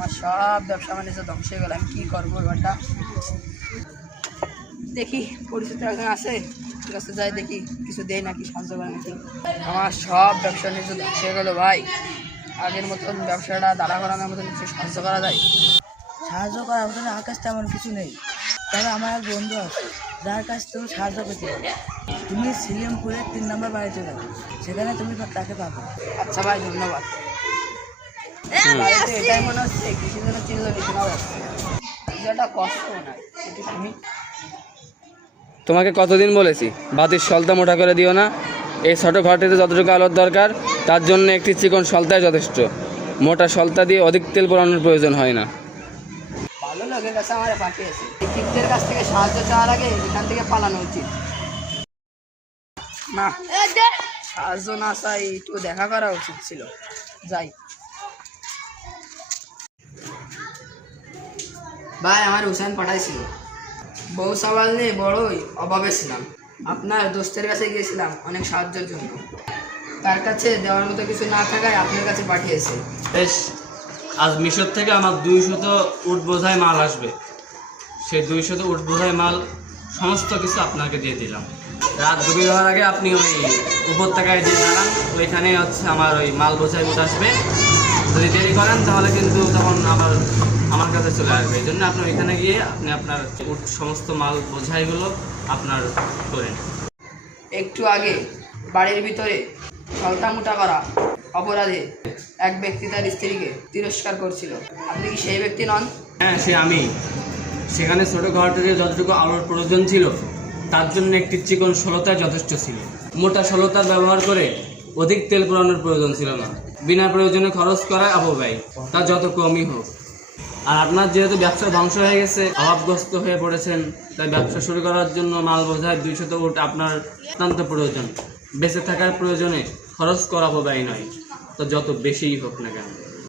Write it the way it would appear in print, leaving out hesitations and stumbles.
আমার সব ব্যবসা বাণিজ্য ধ্বংস হয়ে গেল। আমি কী করবো এবারটা? দেখি পরিচিত একজন আছে, ঠিক আছে যাই দেখি কিছু দেয় নাকি, সাহায্য করে নাকি। আমার সব ব্যবসা বাণিজ্য ধ্বংস হয়ে গেলো ভাই। আগের মতন ব্যবসাটা দাঁড়া করানোর মতন কিছু সাহায্য করা যায়? সাহায্য করার মতন আমার কাছে তেমন কিছু নেই, তবে আমার এক বন্ধু আছে যার কাছে তুমি সাহায্য করতে পারো। তুমি সিলিমপুরের 3 নম্বর বাড়িতে যাবে, সেখানে তুমি তাকে পাবে। আচ্ছা ভাই, ধন্যবাদ। বাড়িতে এটাই মনে হচ্ছে কিছু যেন চিল্লো কিছু না যাচ্ছে, কিছুটা কষ্ট না একটু শুনি। তোমাকে কতদিন বলেছি বাতির সলতা মোটা করে দিও না। এই ছোট ঘরটিতে যতটুকু আলোর দরকার তার জন্য একটি চিকন সলতাই যথেষ্ট। মোটা সলতা দিয়ে অধিক তেল পোড়ানোর প্রয়োজন হয় না। ভালো লোকের কাছে আমার পাঠিয়েছে, টিকদের কাছ থেকে সাহায্য চাওয়ার আগে এখান থেকে পালানো উচিত না। সাহায্য না চাই, একটু দেখা করা উচিত ছিল। যাই ভাই, আমার হুসেন পাঠাইছিল। বউ সওয়াল নিয়ে বড়ই অভাবে ছিলাম। আপনার দোস্তের কাছে গিয়েছিলাম অনেক সাহায্যের জন্য, তার কাছে দেওয়ার মতো কিছু না থাকায় আপনার কাছে পাঠিয়েছে। বেশ, আজ মিশর থেকে আমার 200 উট বোঝাই মাল আসবে। সেই 200 উট বোঝাই মাল সমস্ত কিছু আপনাকে দিয়ে দিলাম। রাত ডুবে যাওয়ার আগে আপনি ওই উপত্যকায় যে দাঁড়ান, ওইখানে হচ্ছে আমার ওই মাল বোঝাই উঠ আসবে। যদি দেরি করেন তাহলে কিন্তু তখন আমার কাছে চলে আসবে। এই জন্য আপনি ওইখানে গিয়ে আপনি আপনার উট সমস্ত মাল বোঝাইগুলো আপনার করেন। একটু আগে বাড়ির ভিতরে সলতা মোটা করা অপরাধে এক ব্যক্তি তার স্ত্রীকে তিরস্কার করছিল। আপনি কি সেই ব্যক্তি নন? হ্যাঁ, সে আমি। সেখানে ছোটো ঘরটিতে যতটুকু আলোর প্রয়োজন ছিল তার জন্য একটি চিকন সলতা যথেষ্ট ছিল। মোটা সলতা ব্যবহার করে অধিক তেল পোড়ানোর প্রয়োজন ছিল না। বিনা প্রয়োজনে খরচ করা অপব্যয়, তা যত কমই হোক। আর আপনার যেহেতু ব্যবসা ধ্বংস হয়ে গেছে, অভাবগ্রস্ত হয়ে পড়েছেন, তাই ব্যবসা শুরু করার জন্য মাল বোঝায় 200 উট আপনার অত্যন্ত প্রয়োজন। বেঁচে থাকার প্রয়োজনে খরচ করা অপব্যয় নয়, তো যত বেশিই হোক না কেন।